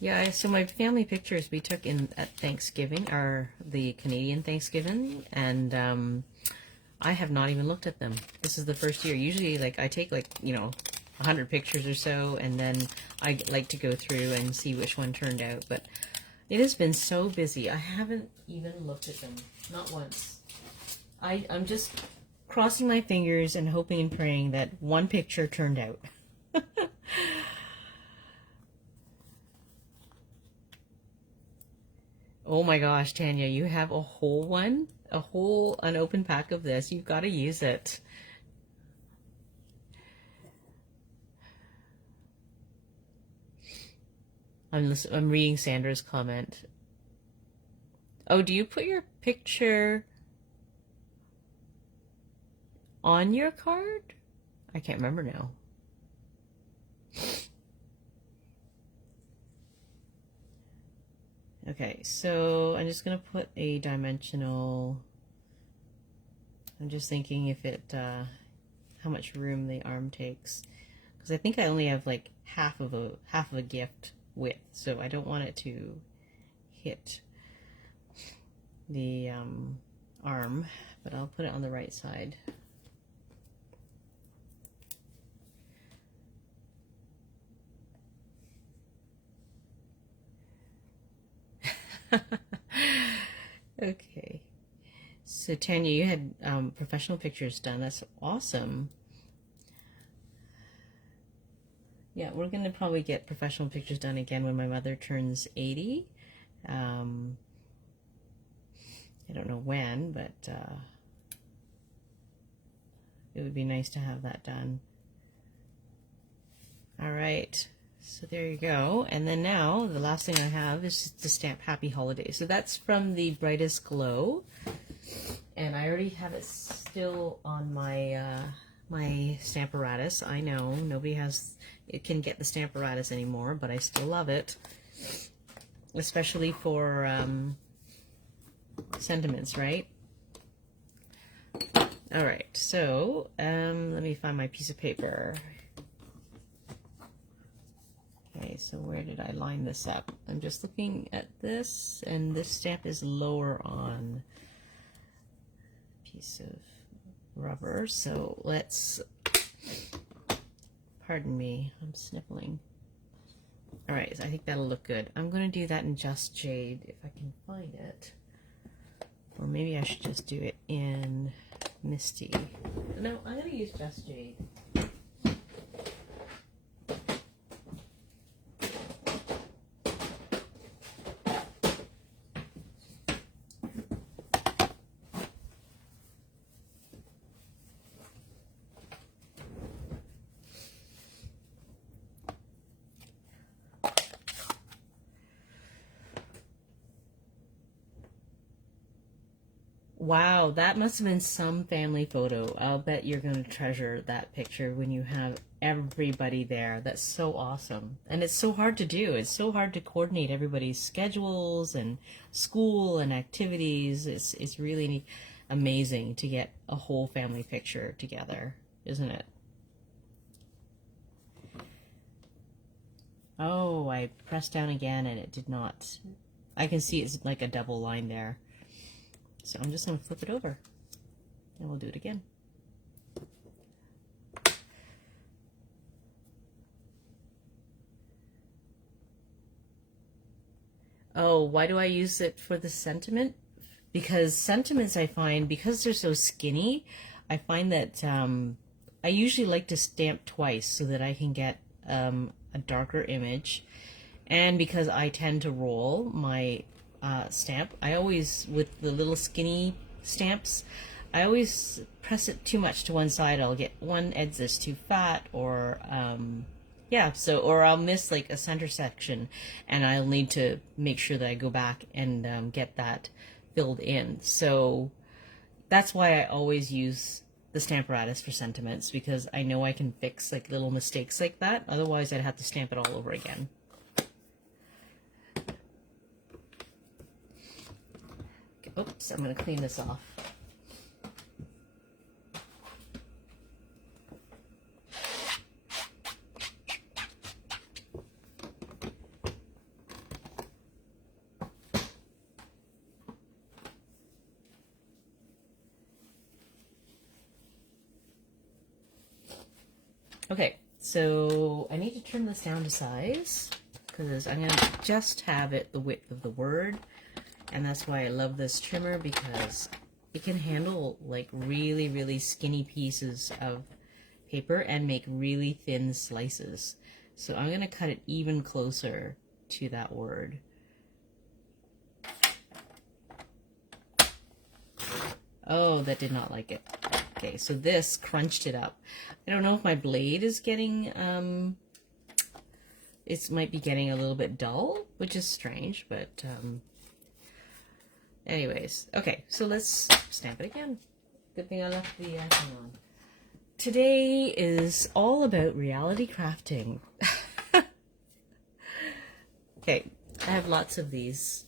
Yeah, so my family pictures we took at Thanksgiving, are the Canadian Thanksgiving, and I have not even looked at them. This is the first year. Usually, like, I take, like, you know, 100 pictures or so, and then I like to go through and see which one turned out. But it has been so busy. I haven't even looked at them. Not once. I'm just crossing my fingers and hoping and praying that one picture turned out. Oh my gosh, Tanya, you have a whole one? A whole unopened pack of this. You've got to use it. I'm reading Sandra's comment. Oh, do you put your picture on your card? I can't remember now. Okay, so I'm just going to put a dimensional. I'm just thinking if it, how much room the arm takes. Because I think I only have like half of a gift width, so I don't want it to hit the arm, but I'll put it on the right side. Okay, so Tanya, you had professional pictures done. That's awesome. Yeah, we're gonna probably get professional pictures done again when my mother turns 80. I don't know when, but it would be nice to have that done. All right. So there you go. And then now the last thing I have is just to stamp Happy Holidays. So that's from the Brightest Glow. And I already have it still on my my Stamparatus. I know nobody can get the Stamparatus anymore, but I still love it. Especially for sentiments, right? All right, so let me find my piece of paper. Okay, so where did I line this up? I'm just looking at this, and this stamp is lower on a piece of rubber. So let's, pardon me, I'm sniffling. All right, so I think that'll look good. I'm going to do that in Just Jade if I can find it. Or maybe I should just do it in Misty. No, I'm going to use Just Jade. Wow, that must have been some family photo. I'll bet you're going to treasure that picture when you have everybody there. That's so awesome. And it's so hard to do. It's so hard to coordinate everybody's schedules and school and activities. It's really amazing to get a whole family picture together, isn't it? Oh, I pressed down again and it did not. I can see it's like a double line there. So I'm just going to flip it over and we'll do it again. Oh, why do I use it for the sentiment? Because sentiments, I find, because they're so skinny, I find that I usually like to stamp twice so that I can get a darker image. And because I tend to roll my stamp, I always, with the little skinny stamps, I always press it too much to one side. I'll get one edge that's too fat, or yeah, so, or I'll miss like a center section and I'll need to make sure that I go back and get that filled in. So that's why I always use the Stamparatus for sentiments, because I know I can fix like little mistakes like that. Otherwise I'd have to stamp it all over again. Oops, I'm going to clean this off. Okay, so I need to trim this down to size because I'm going to just have it the width of the word. And that's why I love this trimmer, because it can handle like really, really skinny pieces of paper and make really thin slices. So I'm going to cut it even closer to that word. Oh, that did not like it. Okay, so this crunched it up. I don't know if my blade is getting, it might be getting a little bit dull, which is strange, but anyways, okay, so let's stamp it again. Good thing I left the thing on. Today is all about reality crafting. Okay, I have lots of these.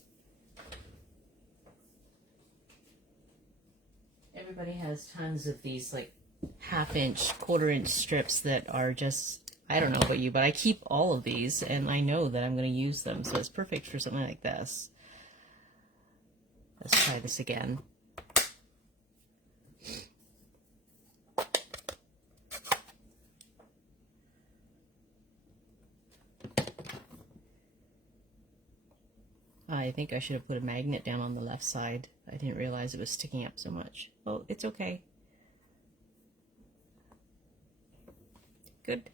Everybody has tons of these like half-inch, quarter-inch strips that are just, I don't know about you, but I keep all of these and I know that I'm going to use them, so it's perfect for something like this. Let's try this again. I think I should have put a magnet down on the left side. I didn't realize it was sticking up so much. Well, it's okay. Good.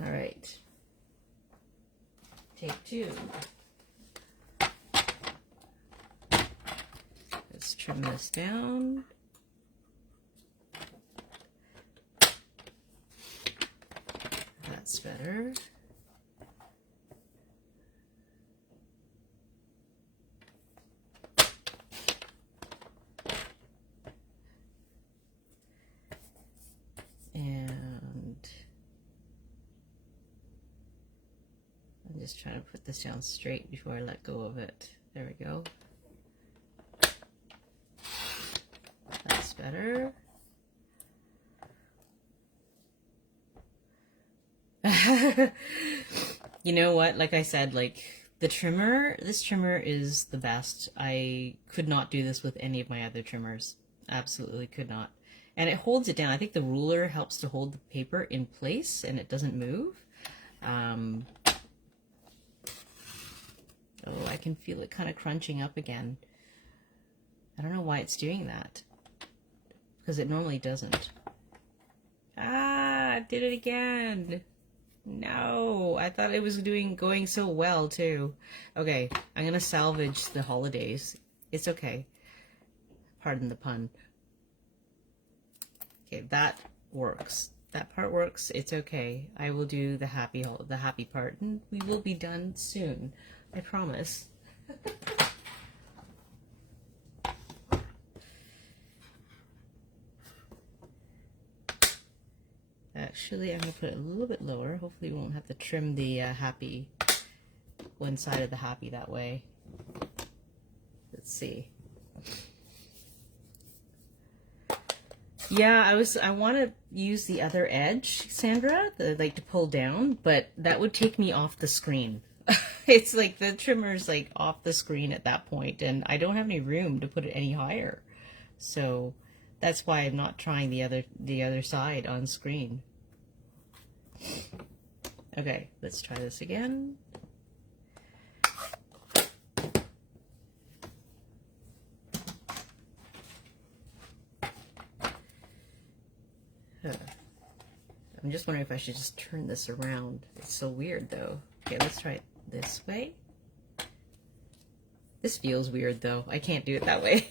All right. Take two. Let's trim this down. That's better. And I'm just trying to put this down straight before I let go of it. There we go. That's better. You know what? Like I said, like the trimmer, this trimmer is the best. I could not do this with any of my other trimmers. Absolutely could not. And it holds it down. I think the ruler helps to hold the paper in place and it doesn't move. Oh, I can feel it kind of crunching up again. I don't know why it's doing that, because it normally doesn't. Ah, I did it again. No, I thought it was going so well too. Okay, I'm gonna salvage the holidays. It's okay. Pardon the pun. Okay, that works. That part works. It's okay. I will do the happy part, and we will be done soon. I promise. Actually, I'm going to put it a little bit lower. Hopefully we won't have to trim the one side of the happy that way. Let's see. Yeah, I want to use the other edge, Sandra, like to pull down, but that would take me off the screen. It's like the trimmer's like off the screen at that point, and I don't have any room to put it any higher. So that's why I'm not trying the other side on screen. Okay, let's try this again. I'm just wondering if I should just turn this around. It's so weird though. Okay, let's try it this way. This feels weird though. I can't do it that way.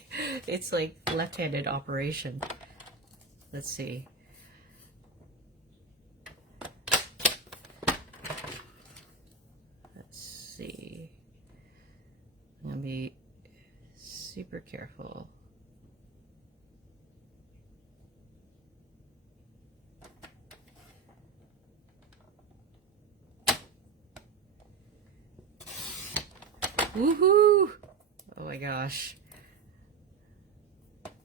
It's like left-handed operation. Let's see. Let's see. I'm gonna be super careful. Woohoo! Oh my gosh.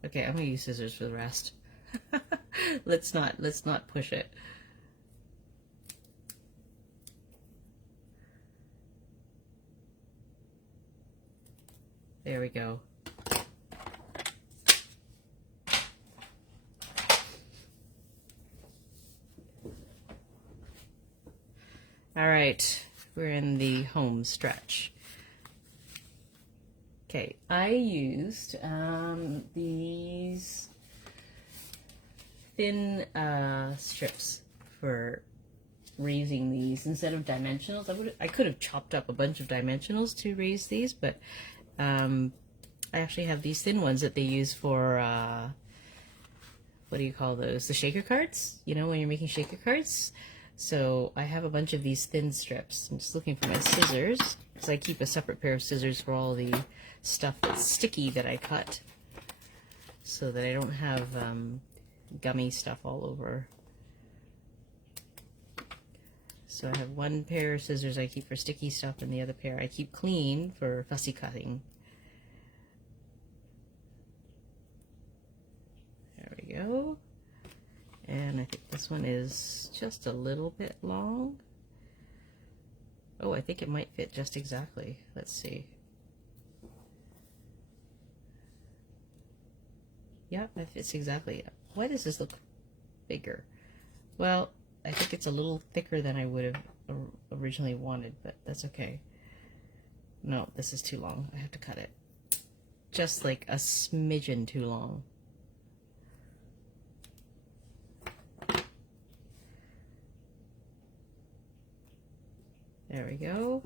Okay, I'm gonna use scissors for the rest. Let's not push it. There we go. All right, we're in the home stretch. Okay, I used these thin strips for raising these instead of dimensionals. I could have chopped up a bunch of dimensionals to raise these, but I actually have these thin ones that they use for what do you call those? The shaker cards. You know, when you're making shaker cards. So I have a bunch of these thin strips. I'm just looking for my scissors, because I keep a separate pair of scissors for all the stuff that's sticky that I cut, so that I don't have gummy stuff all over. So I have one pair of scissors I keep for sticky stuff, and the other pair I keep clean for fussy cutting. There we go. And I think this one is just a little bit long. Oh, I think it might fit just exactly. Let's see. Yeah, that fits exactly. Why does this look bigger? Well, I think it's a little thicker than I would have originally wanted, but that's okay. No, this is too long. I have to cut it. Just like a smidgen too long. There we go.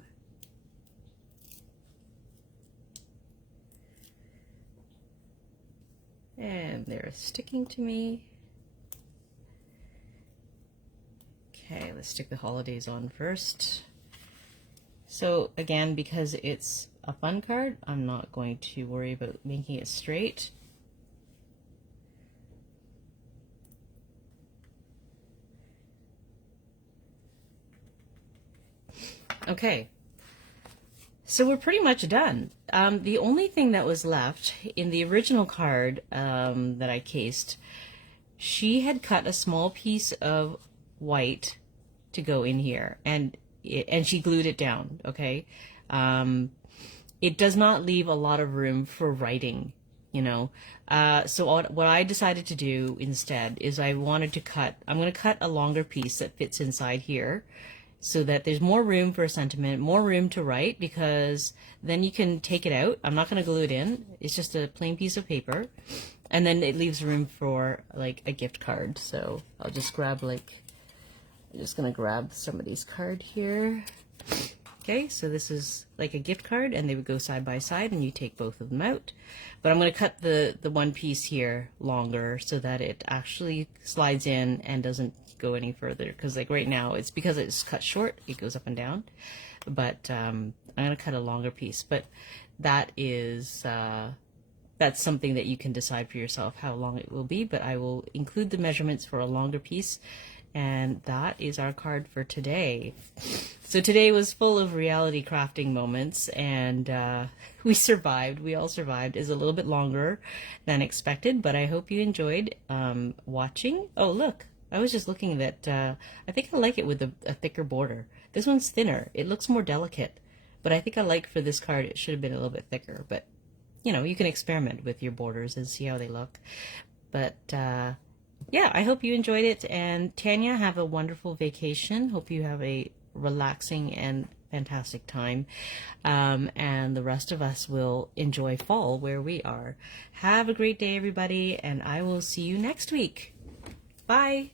And they're sticking to me. Okay, let's stick the holidays on first. So again, because it's a fun card, I'm not going to worry about making it straight. Okay, so we're pretty much done. The only thing that was left in the original card that I cased, she had cut a small piece of white to go in here, and she glued it down. Okay, it does not leave a lot of room for writing, you know. So what I decided to do instead is I'm going to cut a longer piece that fits inside here, so that there's more room for a sentiment, more room to write, because then you can take it out. I'm not going to glue it in. It's just a plain piece of paper. And then it leaves room for like a gift card. So I'll just grab I'm just going to grab somebody's card here. Okay, so this is like a gift card, and they would go side by side, and you take both of them out. But I'm going to cut the one piece here longer so that it actually slides in and doesn't go any further, because like right now it's because it's cut short, it goes up and down. But I'm going to cut a longer piece, but that is that's something that you can decide for yourself how long it will be, but I will include the measurements for a longer piece. And that is our card for today. So today was full of reality crafting moments, and we survived. We all survived. It's a little bit longer than expected, but I hope you enjoyed watching. Oh, look. I was just looking at I think I like it with a thicker border. This one's thinner. It looks more delicate, but I think I like for this card it should have been a little bit thicker. But, you know, you can experiment with your borders and see how they look. But, yeah, I hope you enjoyed it. And Tanya, have a wonderful vacation. Hope you have a relaxing and fantastic time. And the rest of us will enjoy fall where we are. Have a great day, everybody, and I will see you next week. Bye.